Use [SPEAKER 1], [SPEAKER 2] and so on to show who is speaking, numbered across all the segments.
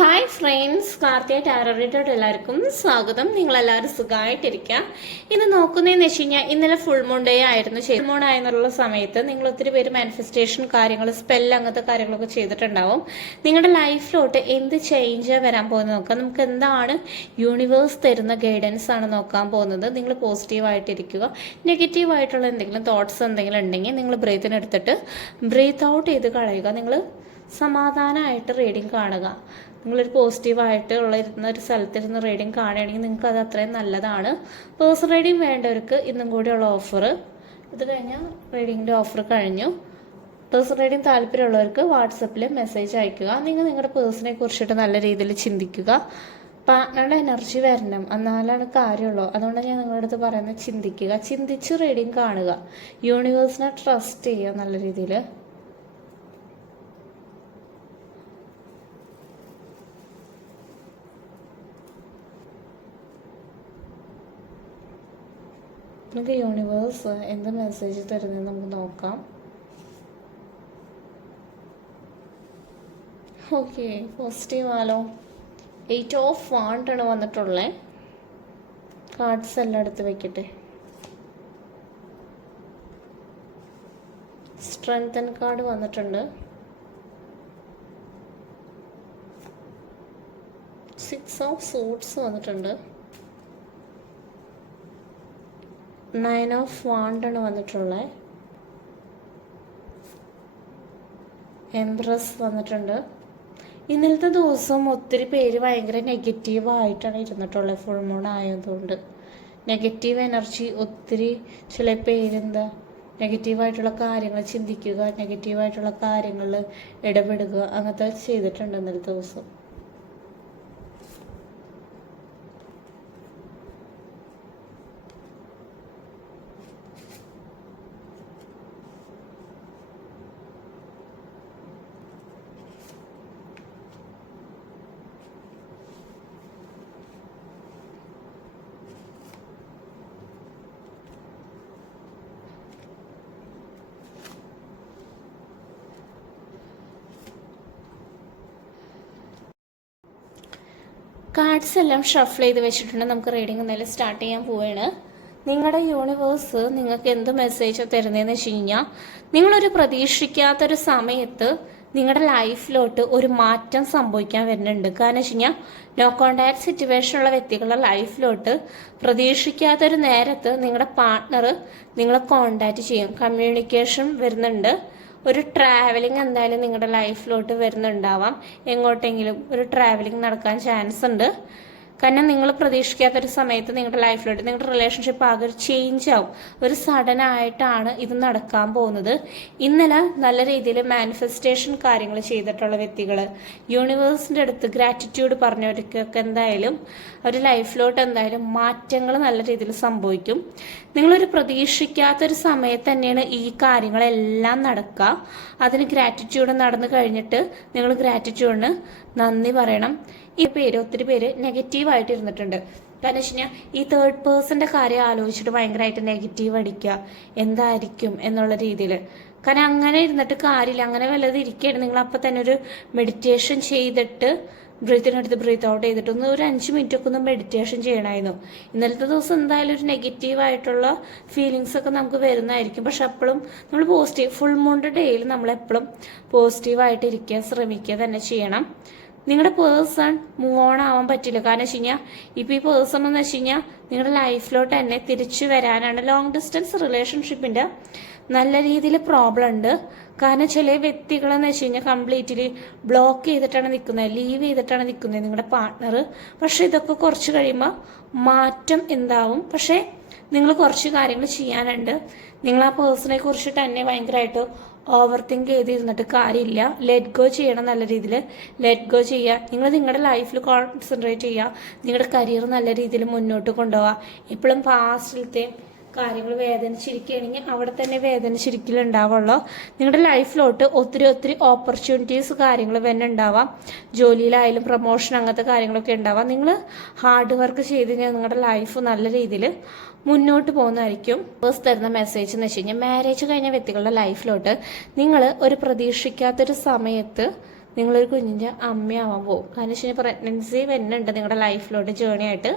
[SPEAKER 1] Hi friends Karthika ടാരോറിറ്റോട് എല്ലാവർക്കും സ്വാഗതം. നിങ്ങളെല്ലാവരും സുഖമായിട്ടിരിക്കുക ഇന്ന് നോക്കുന്നതെന്ന് വെച്ച് കഴിഞ്ഞാൽ ഇന്നലെ ഫുൾ മൂൺ ഡേ ആയിരുന്നു. ഫുൾ മൂൺ ആയെന്നുള്ള സമയത്ത് നിങ്ങൾ ഒത്തിരി പേര് മാനിഫെസ്റ്റേഷൻ കാര്യങ്ങൾ സ്പെൽ അങ്ങനത്തെ കാര്യങ്ങളൊക്കെ ചെയ്തിട്ടുണ്ടാവും. നിങ്ങളുടെ ലൈഫിലോട്ട് എന്ത് ചേഞ്ച് വരാൻ പോകുന്നത് നോക്കാം. നമുക്ക് എന്താണ് യൂണിവേഴ്സ് തരുന്ന ഗൈഡൻസ് ആണ് നോക്കാൻ പോകുന്നത്. നിങ്ങൾ പോസിറ്റീവായിട്ടിരിക്കുക നെഗറ്റീവായിട്ടുള്ള എന്തെങ്കിലും തോട്ട്സ് എന്തെങ്കിലും ഉണ്ടെങ്കിൽ നിങ്ങൾ ബ്രീത്തിനെടുത്തിട്ട് ബ്രീത്ത് ഔട്ട് ചെയ്ത് കളയുക. നിങ്ങൾ സമാധാനമായിട്ട് റീഡിങ് കാണുക. നിങ്ങളൊരു പോസിറ്റീവായിട്ട് ഉള്ള ഇരുന്ന ഒരു സ്ഥലത്തിരുന്ന് റീഡിങ് കാണുകയാണെങ്കിൽ നിങ്ങൾക്ക് അത് അത്രയും നല്ലതാണ്. പേഴ്സണൽ റീഡിങ് വേണ്ടവർക്ക് ഇന്നും കൂടിയുള്ള ഓഫർ ഇത് കഴിഞ്ഞാൽ റീഡിങ്ങിന്റെ ഓഫർ കഴിഞ്ഞു. പേഴ്സണൽ റീഡിങ് താല്പര്യമുള്ളവർക്ക് വാട്സപ്പിൽ മെസ്സേജ് അയക്കുക നിങ്ങൾ നിങ്ങളുടെ പേഴ്സണെ കുറിച്ചിട്ട് നല്ല രീതിയിൽ ചിന്തിക്കുക. പാർട്ട്ണറുടെ എനർജി വരണം. എന്നാലാണ് കാര്യമുള്ളൂ. അതുകൊണ്ട് ഞാൻ നിങ്ങളുടെ അടുത്ത് പറയുന്നത് ചിന്തിക്കുക. ചിന്തിച്ച് റീഡിങ് കാണുക. യൂണിവേഴ്സിനെ ട്രസ്റ്റ് ചെയ്യുക നല്ല രീതിയിൽ. നമുക്ക് യൂണിവേഴ്സ് എന്ത് മെസ്സേജ് തരുന്നത് നമുക്ക് നോക്കാം. ഓക്കെ പോസിറ്റീവ് ആലോ എയ്റ്റ് ഓഫ് വാണ്ടാണ് വന്നിട്ടുള്ളത് കാർഡ്സ് എല്ലാം എടുത്ത് വെക്കട്ടെ. സ്ട്രെങ്തൻ കാർഡ് വന്നിട്ടുണ്ട്. സിക്സ് ഓഫ് സൂട്ട്സ് വന്നിട്ടുണ്ട്. നയൻ ഓഫ് വാണ്ടാണ് വന്നിട്ടുള്ളത് എംപ്രസ് വന്നിട്ടുണ്ട്. ഇന്നലത്തെ ദിവസം ഒത്തിരി പേര് ഭയങ്കര നെഗറ്റീവായിട്ടാണ് ഇരുന്നിട്ടുള്ളത് ഫുൾ മൂൺ ആയതുകൊണ്ട്. നെഗറ്റീവ് എനർജി ഒത്തിരി ചില പേരെന്താ നെഗറ്റീവായിട്ടുള്ള കാര്യങ്ങൾ ചിന്തിക്കുക നെഗറ്റീവായിട്ടുള്ള കാര്യങ്ങളിൽ ഇടപെടുക അങ്ങനത്തെ ചെയ്തിട്ടുണ്ട് ഇന്നലത്തെ ദിവസം. കാർഡ്സ് എല്ലാം ഷഫിൾ ചെയ്ത് വെച്ചിട്ടുണ്ട്. നമുക്ക് റീഡിംഗ് എന്തായാലും സ്റ്റാർട്ട് ചെയ്യാൻ പോവാണ്. നിങ്ങളുടെ യൂണിവേഴ്സ് നിങ്ങൾക്ക് എന്ത് മെസ്സേജ് തരുന്നതെന്ന് വെച്ച് കഴിഞ്ഞാൽ നിങ്ങളൊരു പ്രതീക്ഷിക്കാത്തൊരു സമയത്ത് നിങ്ങളുടെ ലൈഫിലോട്ട് ഒരു മാറ്റം സംഭവിക്കാൻ വരുന്നുണ്ട്. കാരണം വെച്ച് കഴിഞ്ഞാൽ നോ കോണ്ടാക്ട് സിറ്റുവേഷനുള്ള വ്യക്തികളുടെ ലൈഫിലോട്ട് പ്രതീക്ഷിക്കാത്തൊരു നേരത്ത് നിങ്ങളുടെ പാർട്ട്ണർ നിങ്ങളെ കോണ്ടാക്ട് ചെയ്യും. കമ്മ്യൂണിക്കേഷൻ വരുന്നുണ്ട്. ഒരു ട്രാവലിംഗ് എന്തായാലും നിങ്ങളുടെ ലൈഫിലോട്ട് വരുന്നുണ്ടാവാം. എങ്ങോട്ടെങ്കിലും ഒരു ട്രാവലിംഗ് നടക്കാൻ ചാൻസ് ഉണ്ട്. കാരണം നിങ്ങൾ പ്രതീക്ഷിക്കാത്തൊരു സമയത്ത് നിങ്ങളുടെ ലൈഫിലോട്ട് നിങ്ങളുടെ റിലേഷൻഷിപ്പ് ആകെ ഒരു ചേഞ്ച് ആവും. ഒരു സഡൻ ആയിട്ടാണ് ഇത് നടക്കാൻ പോകുന്നത്. ഇന്നലെ നല്ല രീതിയിൽ മാനിഫെസ്റ്റേഷൻ കാര്യങ്ങൾ ചെയ്തിട്ടുള്ള വ്യക്തികൾ യൂണിവേഴ്സിന്റെ അടുത്ത് ഗ്രാറ്റിറ്റ്യൂഡ് പറഞ്ഞവർക്കൊക്കെ എന്തായാലും അവർ ലൈഫിലോട്ട് എന്തായാലും മാറ്റങ്ങൾ നല്ല രീതിയിൽ സംഭവിക്കും. നിങ്ങളൊരു പ്രതീക്ഷിക്കാത്തൊരു സമയത്ത് തന്നെയാണ് ഈ കാര്യങ്ങളെല്ലാം നടക്കുക. അതിന് ഗ്രാറ്റിറ്റ്യൂഡ് നടന്നു കഴിഞ്ഞിട്ട് നിങ്ങൾ ഗ്രാറ്റിറ്റ്യൂഡിന് നന്ദി പറയണം. ഈ പേര് ഒത്തിരി പേര് നെഗറ്റീവായിട്ട് ഇരുന്നിട്ടുണ്ട് കഴിഞ്ഞാൽ ഈ തേർഡ് പേഴ്സന്റെ കാര്യം ആലോചിച്ചിട്ട് ഭയങ്കരമായിട്ട് നെഗറ്റീവ് അടിക്കുക. എന്തായിരിക്കും എന്നുള്ള രീതിയിൽ കാരണം അങ്ങനെ ഇരുന്നിട്ട് കാര്യമില്ല. അങ്ങനെ വല്ലത് ഇരിക്കുകയാണ് നിങ്ങൾ അപ്പം തന്നെ ഒരു മെഡിറ്റേഷൻ ചെയ്തിട്ട് ബ്രീത്തിനടുത്ത് ബ്രീത്ത് ഔട്ട് ചെയ്തിട്ട് ഒന്ന് ഒരു അഞ്ച് മിനിറ്റ് ഒക്കെ ഒന്ന് മെഡിറ്റേഷൻ ചെയ്യണമായിരുന്നു. ഇന്നലത്തെ ദിവസം എന്തായാലും ഒരു നെഗറ്റീവ് ആയിട്ടുള്ള ഫീലിങ്സ് ഒക്കെ നമുക്ക് വരുന്നതായിരിക്കും. പക്ഷെ അപ്പോഴും നമ്മൾ പോസിറ്റീവ് ഫുൾ മൂണ്ട് ഡേയിൽ നമ്മൾ നമ്മളെപ്പോഴും പോസിറ്റീവായിട്ട് ഇരിക്കാൻ ശ്രമിക്കുക തന്നെ ചെയ്യണം. നിങ്ങളുടെ പേഴ്സൺ മൂവ് ഓൺ ആവാൻ പറ്റില്ല. കാരണം വെച്ച് കഴിഞ്ഞാൽ ഇപ്പൊ ഈ പേഴ്സൺ എന്ന് വെച്ച് കഴിഞ്ഞാൽ നിങ്ങളുടെ ലൈഫിലോട്ട് തന്നെ തിരിച്ചു വരാനാണ്. ലോങ് ഡിസ്റ്റൻസ് റിലേഷൻഷിപ്പിന്റെ നല്ല രീതിയിൽ പ്രോബ്ലം ഉണ്ട്. കാരണം ചില വ്യക്തികളെന്ന് വെച്ച് കഴിഞ്ഞാൽ കംപ്ലീറ്റ്ലി ബ്ലോക്ക് ചെയ്തിട്ടാണ് നിൽക്കുന്നത് ലീവ് ചെയ്തിട്ടാണ് നിൽക്കുന്നത് നിങ്ങളുടെ പാർട്ണർ പക്ഷെ ഇതൊക്കെ കുറച്ച് കഴിയുമ്പോൾ മാറ്റം എന്താവും? പക്ഷേ നിങ്ങൾ കുറച്ച് കാര്യങ്ങൾ ചെയ്യാനുണ്ട്. നിങ്ങൾ ആ പേഴ്സണെ കുറിച്ച് തന്നെ ഭയങ്കരമായിട്ട് ഓവർ തിങ്ക് ചെയ്തിരുന്നിട്ട് കാര്യമില്ല. ലെറ്റ് ഗോ ചെയ്യണം നല്ല രീതിയിൽ ലെറ്റ് ഗോ ചെയ്യുക. നിങ്ങൾ നിങ്ങളുടെ ലൈഫിൽ കോൺസെൻട്രേറ്റ് ചെയ്യുക. നിങ്ങളുടെ കരിയർ നല്ല രീതിയിൽ മുന്നോട്ട് കൊണ്ടുപോവുക. ഇപ്പോഴും പാസ്റ്റിലത്തെ കാര്യങ്ങൾ വേദനിച്ചിരിക്കുകയാണെങ്കിൽ അവിടെ തന്നെ വേദനിച്ചിരിക്കലുണ്ടാവുള്ളൂ നിങ്ങളുടെ ലൈഫിലോട്ട് ഒത്തിരി ഒത്തിരി ഓപ്പർച്യൂണിറ്റീസ് കാര്യങ്ങൾ തന്നെ ഉണ്ടാവാം. ജോലിയിലായാലും പ്രൊമോഷൻ അങ്ങനത്തെ കാര്യങ്ങളൊക്കെ ഉണ്ടാവാം. നിങ്ങൾ ഹാർഡ് വർക്ക് ചെയ്ത് കഴിഞ്ഞാൽ നിങ്ങളുടെ ലൈഫ് നല്ല രീതിയിൽ മുന്നോട്ട് പോകുന്നതായിരിക്കും. ഫസ്റ്റ് തരുന്ന മെസ്സേജ് എന്ന് വെച്ച് കഴിഞ്ഞാൽ മാരേജ് കഴിഞ്ഞ വ്യക്തികളുടെ ലൈഫിലോട്ട് നിങ്ങൾ ഒരു പ്രതീക്ഷിക്കാത്തൊരു സമയത്ത് നിങ്ങളൊരു കുഞ്ഞിന്റെ അമ്മയാവാൻ പോകും. കാരണം വെച്ച് കഴിഞ്ഞാൽ പ്രഗ്നൻസി വരുന്നുണ്ട് നിങ്ങളുടെ ലൈഫിലോട്ട് ജേണി ആയിട്ട്.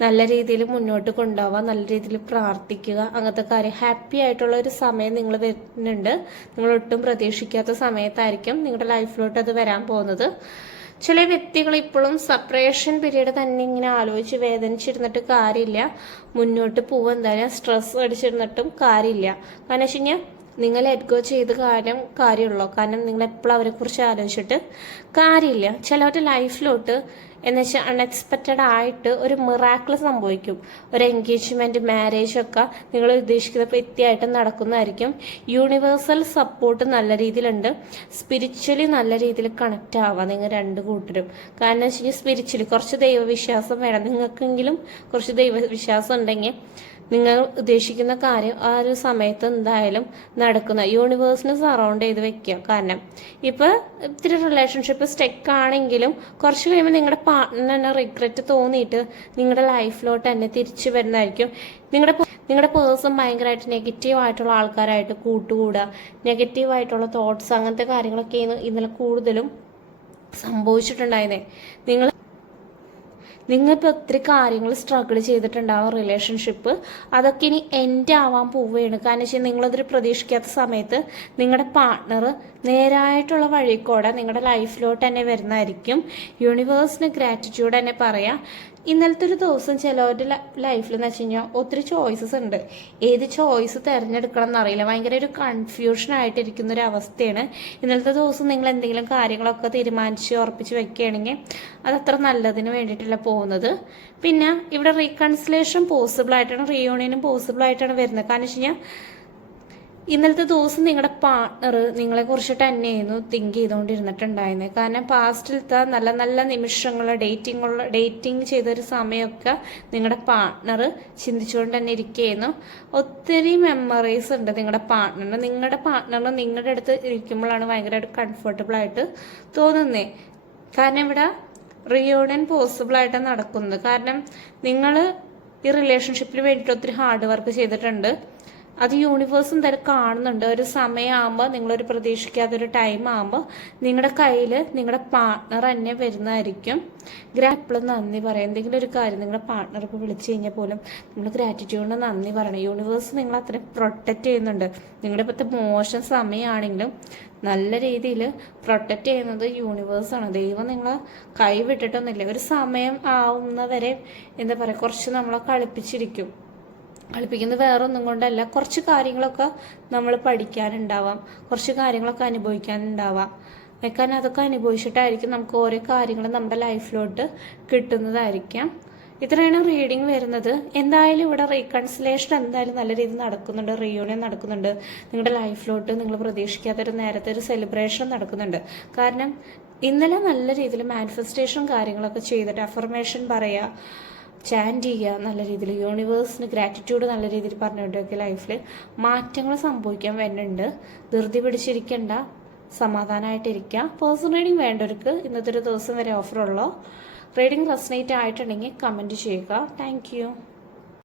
[SPEAKER 1] നല്ല രീതിയിൽ മുന്നോട്ട് കൊണ്ടുപോവുക നല്ല രീതിയിൽ പ്രാർത്ഥിക്കുക. അങ്ങനത്തെ കാര്യം. ഹാപ്പി ആയിട്ടുള്ള ഒരു സമയം നിങ്ങൾ വരുന്നുണ്ട്. നിങ്ങൾ ഒട്ടും പ്രതീക്ഷിക്കാത്ത സമയത്തായിരിക്കും നിങ്ങളുടെ ലൈഫിലോട്ട് അത് വരാൻ പോകുന്നത്. ചില വ്യക്തികൾ ഇപ്പോഴും സെപ്പറേഷൻ പീരീഡ് തന്നെ ഇങ്ങനെ ആലോചിച്ച് വേദനിച്ചിരുന്നിട്ട് കാര്യമില്ല. മുന്നോട്ട് പോവാൻ എന്തായാലും സ്ട്രെസ് അടിച്ചിരുന്നിട്ടും കാര്യമില്ല. കാരണം വെച്ച് കഴിഞ്ഞാൽ നിങ്ങൾ എഡ്ഗോ ചെയ്ത് കാര്യം കാര്യമുള്ളൂ? കാരണം നിങ്ങൾ എപ്പോഴും അവരെക്കുറിച്ച് ആലോചിച്ചിട്ട് കാര്യമില്ല. ചിലവരുടെ ലൈഫിലോട്ട് എന്ന് വെച്ചാൽ അൺഎക്സ്പെക്റ്റഡ് ആയിട്ട് ഒരു മിറാക്കിൾ സംഭവിക്കും. ഒരു എൻഗേജ്മെന്റ് മാരേജ് ഒക്കെ നിങ്ങൾ ഉദ്ദേശിക്കുന്ന വ്യക്തിയായിട്ട് നടക്കുന്നതായിരിക്കും. യൂണിവേഴ്സൽ സപ്പോർട്ട് നല്ല രീതിയിലുണ്ട്. സ്പിരിച്വലി നല്ല രീതിയിൽ കണക്റ്റ് ആവാം നിങ്ങൾ രണ്ട് കൂട്ടരും. കാരണം വെച്ച് കഴിഞ്ഞാൽ സ്പിരിച്വലി കുറച്ച് ദൈവവിശ്വാസം വേണം. നിങ്ങൾക്കെങ്കിലും കുറച്ച് ദൈവവിശ്വാസം ഉണ്ടെങ്കിൽ നിങ്ങൾ ഉദ്ദേശിക്കുന്ന കാര്യം ആ ഒരു സമയത്ത് എന്തായാലും നടക്കുന്ന യൂണിവേഴ്സിനെ സറൗണ്ട് ചെയ്ത് വെക്കുക. കാരണം ഇപ്പൊ ഇത്തിരി റിലേഷൻഷിപ്പ് സ്റ്റെക്ക് ആണെങ്കിലും കുറച്ച് കഴിയുമ്പോൾ നിങ്ങളുടെ പാർട്ട്ണർ റിഗ്രറ്റ് തോന്നിയിട്ട് നിങ്ങളുടെ ലൈഫിലോട്ട് തന്നെ തിരിച്ചു വരുന്നതായിരിക്കും. നിങ്ങളുടെ നിങ്ങളുടെ പേഴ്സൺ ഭയങ്കരമായിട്ട് നെഗറ്റീവ് ആയിട്ടുള്ള ആൾക്കാരായിട്ട് കൂട്ടുകൂടുക നെഗറ്റീവ് ആയിട്ടുള്ള തോട്ട്സ് അങ്ങനത്തെ കാര്യങ്ങളൊക്കെ ഇന്നലെ കൂടുതലും സംഭവിച്ചിട്ടുണ്ടായിരുന്നേ. നിങ്ങൾ നിങ്ങളിപ്പോൾ ഒത്തിരി കാര്യങ്ങൾ സ്ട്രഗിൾ ചെയ്തിട്ടുണ്ടാവും റിലേഷൻഷിപ്പ് അതൊക്കെ ഇനി എൻഡ് ആവാൻ പോവുകയാണ്. കാരണം വെച്ചാൽ നിങ്ങളതൊരു പ്രതീക്ഷിക്കാത്ത സമയത്ത് നിങ്ങളുടെ പാർട്ട്ണർ നേരായിട്ടുള്ള വഴിക്കൂടെ നിങ്ങളുടെ ലൈഫിലോട്ട് തന്നെ വരുന്നതായിരിക്കും. യൂണിവേഴ്സിന് ഗ്രാറ്റിറ്റ്യൂഡ് തന്നെ പറയാം. ഇന്നലത്തെ ഒരു ദിവസം ചിലവരുടെ ലൈഫിൽ എന്ന് വെച്ച് കഴിഞ്ഞാൽ ഒത്തിരി ചോയ്സസ് ഉണ്ട്. ഏത് ചോയ്സ് തിരഞ്ഞെടുക്കണം എന്നറിയില്ല. ഭയങ്കര ഒരു കൺഫ്യൂഷൻ ആയിട്ടിരിക്കുന്ന ഒരു അവസ്ഥയാണ്. ഇന്നലത്തെ ദിവസം നിങ്ങൾ എന്തെങ്കിലും കാര്യങ്ങളൊക്കെ തീരുമാനിച്ച് ഉറപ്പിച്ച് വെക്കുകയാണെങ്കിൽ അത് അത്ര നല്ലതിന് വേണ്ടിയിട്ടല്ല പോകുന്നത്. പിന്നെ ഇവിടെ റീകൺസിലേഷൻ പോസിബിൾ ആയിട്ടാണ് റീയൂണിയനും പോസിബിൾ ആയിട്ടാണ് വരുന്നത്. കാരണം വെച്ച് കഴിഞ്ഞാൽ ഇന്നലത്തെ ദിവസം നിങ്ങളുടെ പാർട്ണർ നിങ്ങളെ കുറിച്ചിട്ട് തന്നെയായിരുന്നു തിങ്ക് ചെയ്തുകൊണ്ടിരുന്നിട്ടുണ്ടായിരുന്നത് കാരണം പാസ്റ്റിലത്തെ നല്ല നല്ല നിമിഷങ്ങൾ ഡേറ്റിംഗ് ഡേറ്റിംഗ് ചെയ്തൊരു സമയമൊക്കെ നിങ്ങളുടെ പാർട്ണർ ചിന്തിച്ചുകൊണ്ട് തന്നെ ഇരിക്കുകയായിരുന്നു ഒത്തിരി മെമ്മറീസ് ഉണ്ട് നിങ്ങളുടെ പാർട്ണറിന് നിങ്ങളുടെ പാർട്ണറിന് നിങ്ങളുടെ അടുത്ത് ഇരിക്കുമ്പോഴാണ് ഭയങ്കരമായിട്ട് കംഫർട്ടബിൾ ആയിട്ട് തോന്നുന്നത് കാരണം ഇവിടെ റിയൂണിയൻ പോസിബിൾ ആയിട്ട് നടക്കുന്നത്. കാരണം നിങ്ങൾ ഈ റിലേഷൻഷിപ്പിന് വേണ്ടിയിട്ട് ഒത്തിരി ഹാർഡ് വർക്ക് ചെയ്തിട്ടുണ്ട്. അത് യൂണിവേഴ്സും തരം കാണുന്നുണ്ട്. ഒരു സമയമാകുമ്പോൾ നിങ്ങളൊരു പ്രതീക്ഷിക്കാത്തൊരു ടൈം ആകുമ്പോൾ നിങ്ങളുടെ കയ്യിൽ നിങ്ങളുടെ പാർട്ണർ തന്നെ വരുന്നതായിരിക്കും. ഗ്രാപ്പിളും നന്ദി പറയാം. എന്തെങ്കിലും ഒരു കാര്യം നിങ്ങളുടെ പാർട്ണർ ഇപ്പോൾ വിളിച്ചു കഴിഞ്ഞാൽ പോലും നിങ്ങൾ ഗ്രാറ്റിറ്റ്യൂഡിന് നന്ദി പറയണം. യൂണിവേഴ്സ് നിങ്ങൾ അത്രയും പ്രൊട്ടക്റ്റ് ചെയ്യുന്നുണ്ട്. നിങ്ങളുടെ ഇപ്പോഴത്തെ മോശം സമയമാണെങ്കിലും നല്ല രീതിയിൽ പ്രൊട്ടക്റ്റ് ചെയ്യുന്നത് യൂണിവേഴ്സാണ് ദൈവം നിങ്ങളെ കൈവിട്ടിട്ടൊന്നുമില്ല. ഒരു സമയം ആവുന്നവരെ എന്താ പറയുക കുറച്ച് നമ്മളെ കളിപ്പിച്ചിരിക്കും. കളിപ്പിക്കുന്നത് വേറെ ഒന്നും കൊണ്ടല്ല. കുറച്ച് കാര്യങ്ങളൊക്കെ നമ്മൾ പഠിക്കാനുണ്ടാവാം. കുറച്ച് കാര്യങ്ങളൊക്കെ അനുഭവിക്കാനുണ്ടാവാം. കാരണം അതൊക്കെ അനുഭവിച്ചിട്ടായിരിക്കും നമുക്ക് ഓരോ കാര്യങ്ങൾ നമ്മുടെ ലൈഫിലോട്ട് കിട്ടുന്നതായിരിക്കാം. ഇത്രയാണ് റീഡിങ് വരുന്നത്. എന്തായാലും ഇവിടെ റീകൺസിലേഷൻ എന്തായാലും നല്ല രീതിയിൽ നടക്കുന്നുണ്ട്. റീയൂണിയൻ നടക്കുന്നുണ്ട്. നിങ്ങളുടെ ലൈഫിലോട്ട് നിങ്ങൾ പ്രതീക്ഷിക്കാത്തൊരു നേരത്തെ ഒരു സെലിബ്രേഷൻ നടക്കുന്നുണ്ട്. കാരണം ഇന്നലെ നല്ല രീതിയിൽ മാനിഫെസ്റ്റേഷൻ കാര്യങ്ങളൊക്കെ ചെയ്തിട്ട് അഫർമേഷൻ പറയുക ചാന്റ് ചെയ്യുക നല്ല രീതിയിൽ യൂണിവേഴ്സിന് ഗ്രാറ്റിറ്റ്യൂഡ് നല്ല രീതിയിൽ പറഞ്ഞുകൊണ്ടൊക്കെ ലൈഫിൽ മാറ്റങ്ങൾ സംഭവിക്കാൻ വരുന്നുണ്ട്. ധൃതി പിടിച്ചിരിക്കേണ്ട സമാധാനമായിട്ടിരിക്കുക പേഴ്സൺ റീഡിങ് വേണ്ടവർക്ക് ഇന്നത്തെ ഒരു ദിവസം വരെ ഓഫറുള്ളൂ റീഡിങ് റെസനേറ്റ് ആയിട്ടുണ്ടെങ്കിൽ കമന്റ് ചെയ്യുക. താങ്ക്